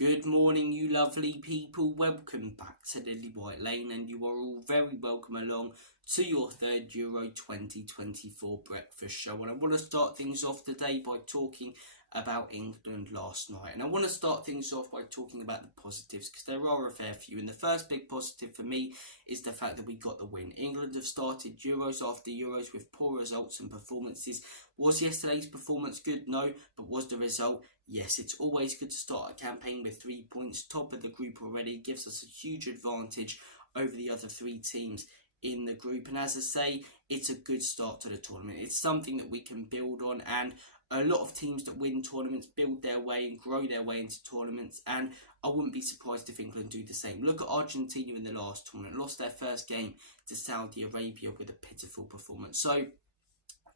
Good morning, you lovely people. Welcome back to Lily White Lane, and you are all very welcome along to your third Euro 2024 breakfast show. And I want to start things off today by talking about England last night. And I want to start things off by talking about the positives, because there are a fair few. And the first big positive for me is the fact that we got the win. England have started Euros after Euros with poor results and performances. Was yesterday's performance good? No. But was the result? Yes. It's always good to start a campaign with 3 points. Top of the group already gives us a huge advantage over the other three teams in the group. And as I say, it's a good start to the tournament. It's something that we can build on, and a lot of teams that win tournaments build their way and grow their way into tournaments, and I wouldn't be surprised if England do the same. Look at Argentina in the last tournament, lost their first game to Saudi Arabia with a pitiful performance. So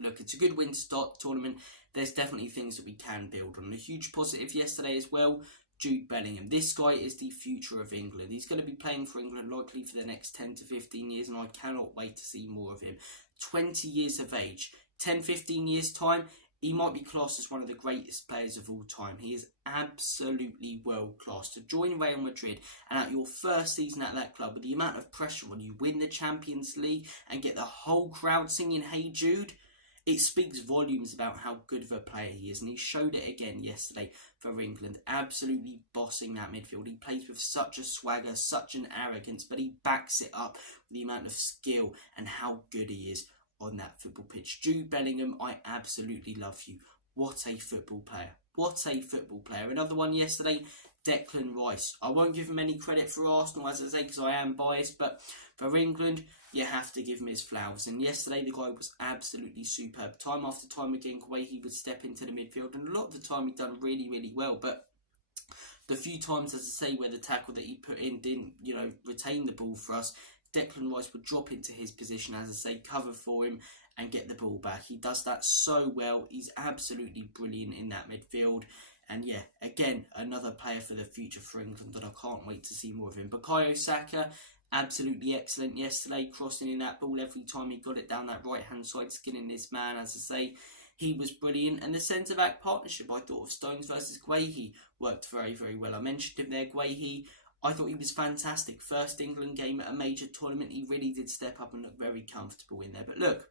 look, it's a good win to start the tournament. There's definitely things that we can build on. A huge positive yesterday as well, Jude Bellingham. This guy is the future of England. He's going to be playing for England likely for the next 10 to 15 years, and I cannot wait to see more of him. 20 years of age, 10, 15 years time, he might be classed as one of the greatest players of all time. He is absolutely world class. To join Real Madrid and at your first season at that club, with the amount of pressure when you win the Champions League and get the whole crowd singing "Hey Jude," it speaks volumes about how good of a player he is, and he showed it again yesterday for England, absolutely bossing that midfield. He plays with such a swagger, such an arrogance, but he backs it up with the amount of skill and how good he is on that football pitch. Jude Bellingham, I absolutely love you. What a football player. What a football player. Another one yesterday, Declan Rice. I won't give him any credit for Arsenal, as I say, because I am biased, but for England, you have to give him his flowers. And yesterday, the guy was absolutely superb. Time after time again, he would step into the midfield, and a lot of the time he'd done really, really well. But the few times, as I say, where the tackle that he put in didn't, retain the ball for us, Declan Rice would drop into his position, as I say, cover for him and get the ball back. He does that so well. He's absolutely brilliant in that midfield. And yeah, again, another player for the future for England that I can't wait to see more of him. Bukayo Saka, absolutely excellent yesterday, crossing in that ball every time he got it down that right-hand side, skinning this man, as I say. He was brilliant. And the centre-back partnership, I thought, of Stones versus Guehi worked very, very well. I mentioned him there, Guehi. I thought he was fantastic. First England game at a major tournament. He really did step up and look very comfortable in there. But look,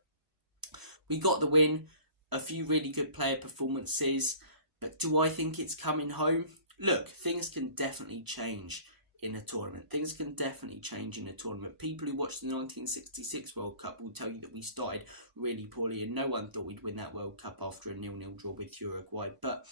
we got the win. A few really good player performances. But do I think it's coming home? Look, things can definitely change in a tournament. Things can definitely change in a tournament. People who watched the 1966 World Cup will tell you that we started really poorly, and no one thought we'd win that World Cup after a 0-0 draw with Uruguay. But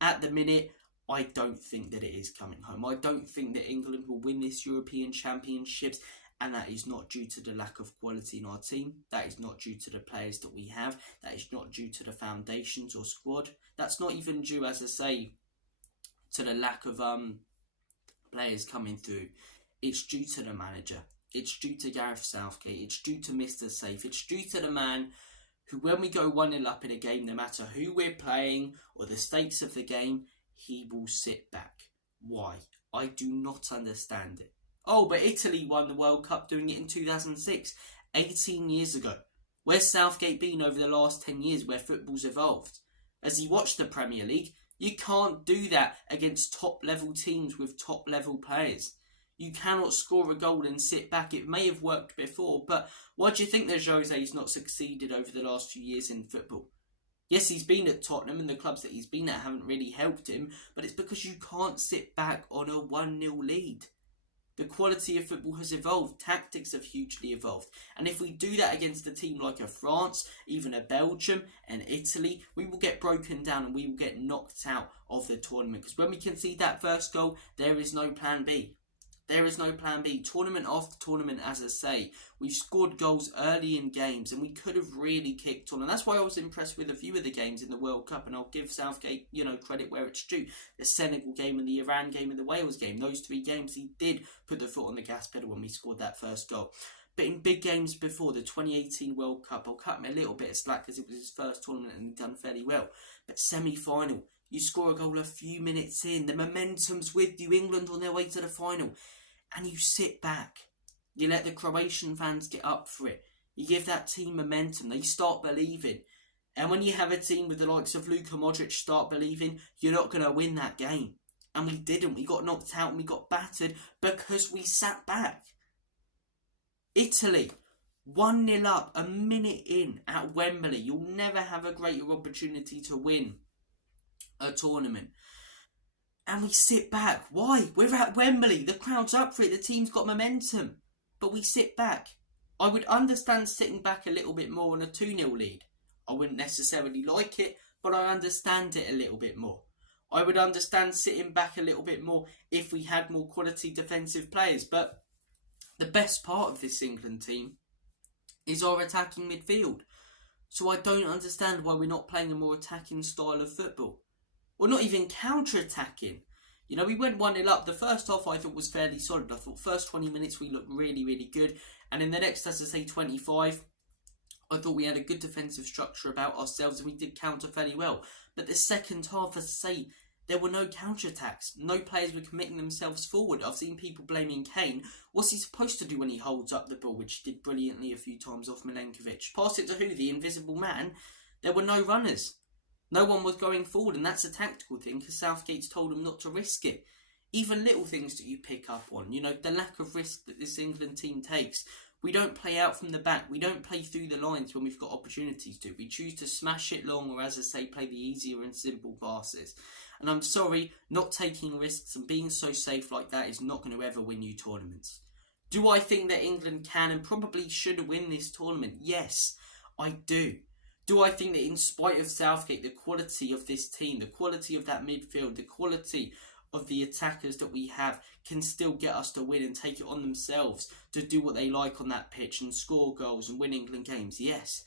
at the minute, I don't think that it is coming home. I don't think that England will win this European Championships, and that is not due to the lack of quality in our team. That is not due to the players that we have. That is not due to the foundations or squad. That's not even due, as I say, to the lack of players coming through. It's due to the manager. It's due to Gareth Southgate. It's due to Mr. Safe. It's due to the man who, when we go 1-0 up in a game, no matter who we're playing or the stakes of the game, he will sit back. Why? I do not understand it. Oh, but Italy won the World Cup doing it in 2006, 18 years ago. Where's Southgate been over the last 10 years where football's evolved? Has he watched the Premier League? You can't do that against top-level teams with top-level players. You cannot score a goal and sit back. It may have worked before, but why do you think that Jose's not succeeded over the last few years in football? Yes, he's been at Tottenham and the clubs that he's been at haven't really helped him, but it's because you can't sit back on a 1-0 lead. The quality of football has evolved. Tactics have hugely evolved. And if we do that against a team like a France, even a Belgium and Italy, we will get broken down and we will get knocked out of the tournament. Because when we concede that first goal, there is no plan B. There is no plan B. Tournament after tournament, as I say, we've scored goals early in games and we could have really kicked on. And that's why I was impressed with a few of the games in the World Cup. And I'll give Southgate, credit where it's due. The Senegal game and the Iran game and the Wales game. Those 3 games, he did put the foot on the gas pedal when we scored that first goal. But in big games before, the 2018 World Cup, I'll cut him a little bit of slack because it was his first tournament and he'd done fairly well. But semi-final, you score a goal a few minutes in. The momentum's with you. England on their way to the final. And you sit back. You let the Croatian fans get up for it. You give that team momentum. They start believing. And when you have a team with the likes of Luka Modric start believing, you're not going to win that game. And we didn't. We got knocked out and we got battered because we sat back. Italy, 1-0 up, a minute in at Wembley. You'll never have a greater opportunity to win a tournament. And we sit back. Why? We're at Wembley. The crowd's up for it. The team's got momentum. But we sit back. I would understand sitting back a little bit more on a 2-0 lead. I wouldn't necessarily like it, but I understand it a little bit more. I would understand sitting back a little bit more if we had more quality defensive players. But the best part of this England team is our attacking midfield. So I don't understand why we're not playing a more attacking style of football. Or not even counter-attacking. You know, we went 1-0 up. The first half I thought was fairly solid. I thought first 20 minutes we looked really, really good. And in the next, as I say, 25, I thought we had a good defensive structure about ourselves and we did counter fairly well. But the second half, as I say, there were no counter-attacks. No players were committing themselves forward. I've seen people blaming Kane. What's he supposed to do when he holds up the ball, which he did brilliantly a few times off Milenkovic? Pass it to who? The invisible man? There were no runners. No one was going forward, and that's a tactical thing because Southgate's told them not to risk it. Even little things that you pick up on, you know, the lack of risk that this England team takes. We don't play out from the back. We don't play through the lines when we've got opportunities to. We choose to smash it long or, as I say, play the easier and simple passes. And I'm sorry, not taking risks and being so safe like that is not going to ever win you tournaments. Do I think that England can and probably should win this tournament? Yes, I do. Do I think that in spite of Southgate, the quality of this team, the quality of that midfield, the quality of the attackers that we have can still get us to win and take it on themselves to do what they like on that pitch and score goals and win England games? Yes.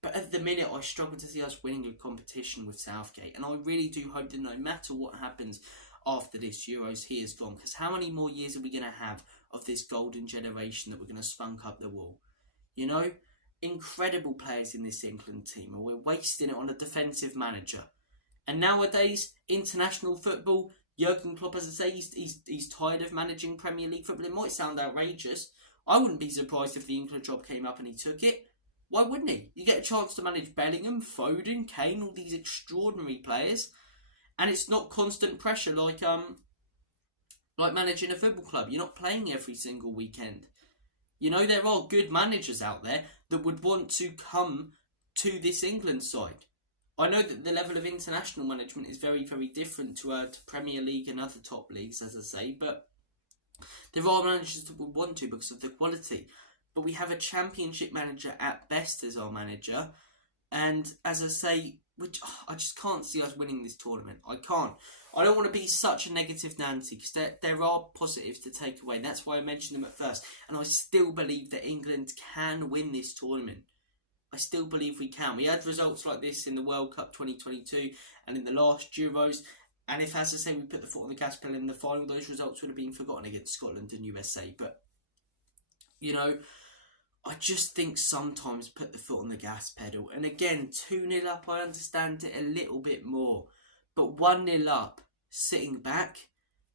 But at the minute, I struggle to see us winning a competition with Southgate. And I really do hope that no matter what happens after this Euros, he is gone. Because how many more years are we going to have of this golden generation that we're going to spunk up the wall? You know? Incredible players in this England team, and we're wasting it on a defensive manager. And nowadays, international football, Jurgen Klopp, as I say, he's tired of managing Premier League football. It might sound outrageous. I wouldn't be surprised if the England job came up and he took it. Why wouldn't he? You get a chance to manage Bellingham, Foden, Kane, all these extraordinary players, and it's not constant pressure like managing a football club. You're not playing every single weekend. You know, there are good managers out there that would want to come to this England side. I know that the level of international management is very, very different to Premier League and other top leagues, as I say, but there are managers that would want to because of the quality. But we have a championship manager at best as our manager, and as I say, which I just can't see us winning this tournament. I can't. I don't want to be such a negative Nancy because there are positives to take away. That's why I mentioned them at first. And I still believe that England can win this tournament. I still believe we can. We had results like this in the World Cup 2022 and in the last Euros. And if, as I say, we put the foot on the gas pedal in the final, those results would have been forgotten against Scotland and USA. But, you know, I just think sometimes put the foot on the gas pedal. And again, 2-0 up, I understand it a little bit more. But 1-0 up, sitting back,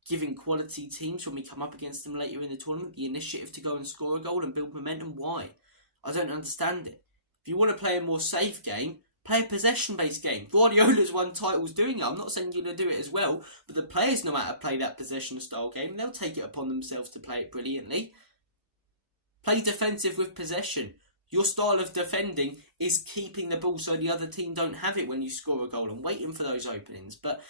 giving quality teams when we come up against them later in the tournament the initiative to go and score a goal and build momentum. Why? I don't understand it. If you want to play a more safe game, play a possession-based game. Guardiola's won titles doing it. I'm not saying you're going to do it as well, but the players know how to play that possession-style game. They'll take it upon themselves to play it brilliantly. Play defensive with possession. Your style of defending is keeping the ball so the other team don't have it when you score a goal and waiting for those openings. But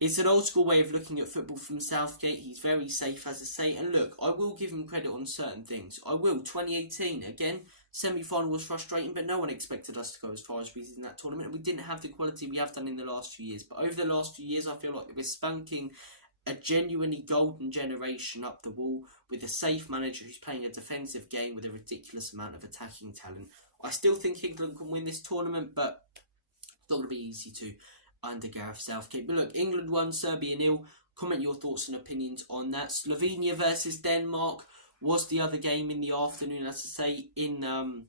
it's an old school way of looking at football from Southgate. He's very safe, as I say. And look, I will give him credit on certain things. I will. 2018, again, semi-final was frustrating, but no one expected us to go as far as we did in that tournament. We didn't have the quality we have done in the last few years. But over the last few years, I feel like we're spunking a genuinely golden generation up the wall with a safe manager who's playing a defensive game with a ridiculous amount of attacking talent. I still think England can win this tournament, but it's not going to be easy to under Gareth Southgate. But look, England won, Serbia 0. Comment your thoughts and opinions on that. Slovenia versus Denmark was the other game in the afternoon, as I say, in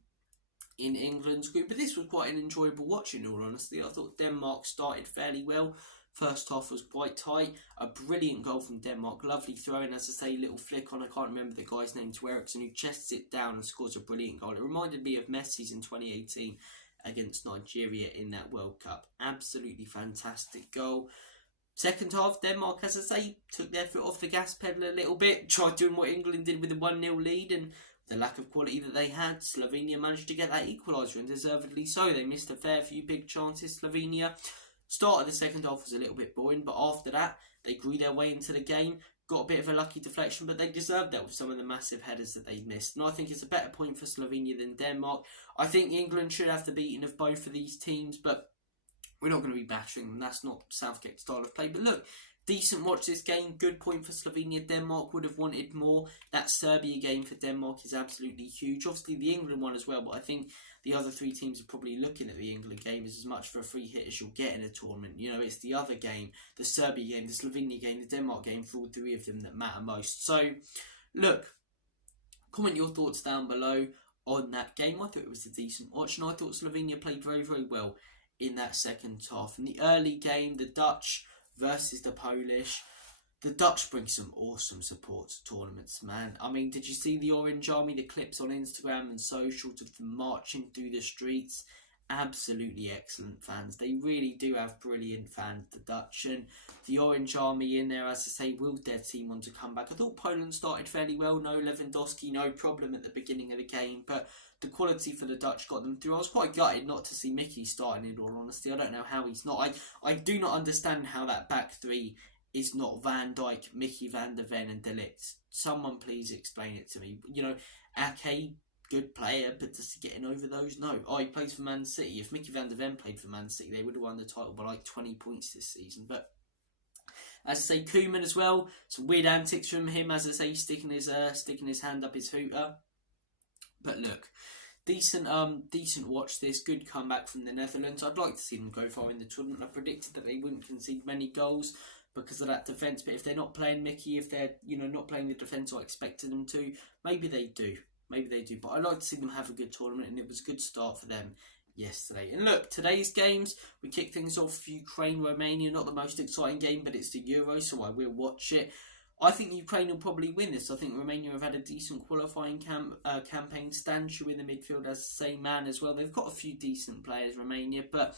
England's group. But this was quite an enjoyable watch, in all honesty. I thought Denmark started fairly well. First half was quite tight. A brilliant goal from Denmark. Lovely throw in, as I say, little flick on. I can't remember the guy's name, to Eriksson, who chests it down and scores a brilliant goal. It reminded me of Messi's in 2018 against Nigeria in that World Cup. Absolutely fantastic goal. Second half, Denmark, as I say, took their foot off the gas pedal a little bit, tried doing what England did with a 1-0 lead, and the lack of quality that they had, Slovenia managed to get that equaliser, and deservedly so. They missed a fair few big chances, Slovenia. Start of the second half was a little bit boring, but after that, they grew their way into the game, got a bit of a lucky deflection, but they deserved that with some of the massive headers that they missed. And I think it's a better point for Slovenia than Denmark. I think England should have the beating of both of these teams, but we're not going to be battering them. That's not Southgate's style of play. But look, decent watch this game. Good point for Slovenia. Denmark would have wanted more. That Serbia game for Denmark is absolutely huge. Obviously, the England one as well, but I think the other three teams are probably looking at the England game as much for a free hit as you'll get in a tournament. You know, it's the other game, the Serbia game, the Slovenia game, the Denmark game, for all three of them that matter most. So, look, comment your thoughts down below on that game. I thought it was a decent watch, and I thought Slovenia played very, very well in that second half. In the early game, the Dutch versus the Polish. The Dutch bring some awesome support to tournaments, man. I mean, did you see the Orange Army, the clips on Instagram and socials of them marching through the streets? Absolutely excellent fans. They really do have brilliant fans, the Dutch. And the Orange Army in there, as I say, willed their team on to come back. I thought Poland started fairly well. No Lewandowski, no problem at the beginning of the game. But the quality for the Dutch got them through. I was quite gutted not to see Mickey starting, in all honesty. I don't know how he's not. I do not understand how that back three is not Van Dijk, Mickey van der Ven and De Ligt. Someone please explain it to me. You know, Ake, good player, but just getting over those? No. Oh, he plays for Man City. If Mickey van der Ven played for Man City, they would have won the title by like 20 points this season. But as I say, Koeman as well. Some weird antics from him, as I say, sticking his hand up his hooter. But look, decent watch this. Good comeback from the Netherlands. I'd like to see them go far in the tournament. I predicted that they wouldn't concede many goals because of that defence. But if they're not playing Mickey, if they're not playing the defence I expected them to, maybe they do. Maybe they do. But I'd like to see them have a good tournament, and it was a good start for them yesterday. And look, today's games, we kick things off Ukraine-Romania. Not the most exciting game, but it's the Euro, so I will watch it. I think Ukraine will probably win this. I think Romania have had a decent qualifying campaign. Stanciu in the midfield as the same man as well. They've got a few decent players, Romania, but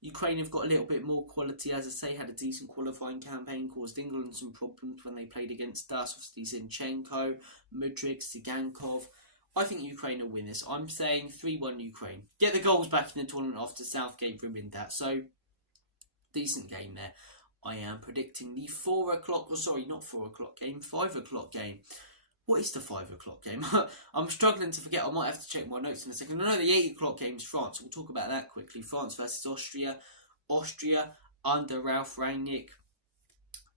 Ukraine have got a little bit more quality. As I say, had a decent qualifying campaign, caused England some problems when they played against us. Obviously, Zinchenko, Mudryk, Sigankov. I think Ukraine will win this. I'm saying 3-1 Ukraine. Get the goals back in the tournament after Southgate ruined that. So, decent game there. I am predicting the 4 o'clock, or sorry, not 4 o'clock game, 5 o'clock game. What is the 5 o'clock game? I'm struggling to forget. I might have to check my notes in a second. I know the 8 o'clock game is France. We'll talk about that quickly. France versus Austria. Austria under Ralf Rangnick.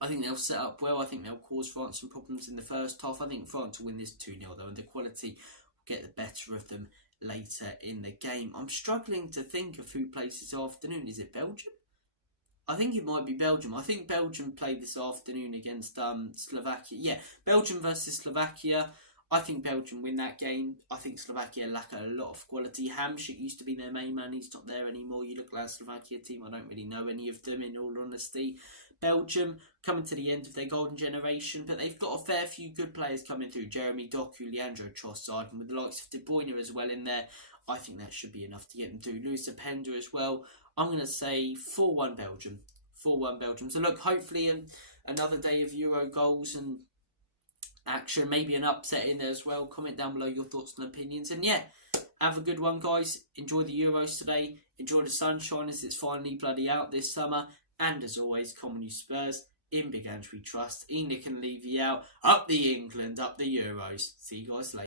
I think they'll set up well. I think they'll cause France some problems in the first half. I think France will win this 2-0 though, and the quality will get the better of them later in the game. I'm struggling to think of who plays this afternoon. Is it Belgium? I think it might be Belgium. I think Belgium played this afternoon against Slovakia. Yeah, Belgium versus Slovakia. I think Belgium win that game. I think Slovakia lack a lot of quality. Hamšík used to be their main man. He's not there anymore. You look like a Slovakia team. I don't really know any of them, in all honesty. Belgium coming to the end of their golden generation, but they've got a fair few good players coming through. Jeremy Doku, Leandro Trossard, and with the likes of De Bruyne as well in there, I think that should be enough to get them through. Luis Openda as well. I'm going to say 4-1 Belgium. 4-1 Belgium. So look, hopefully another day of Euro goals and action. Maybe an upset in there as well. Comment down below your thoughts and opinions. And yeah, have a good one, guys. Enjoy the Euros today. Enjoy the sunshine as it's finally bloody out this summer. And as always, come on you Spurs. In Big Ange we trust. Enoch and Levy out. Up the England, up the Euros. See you guys later.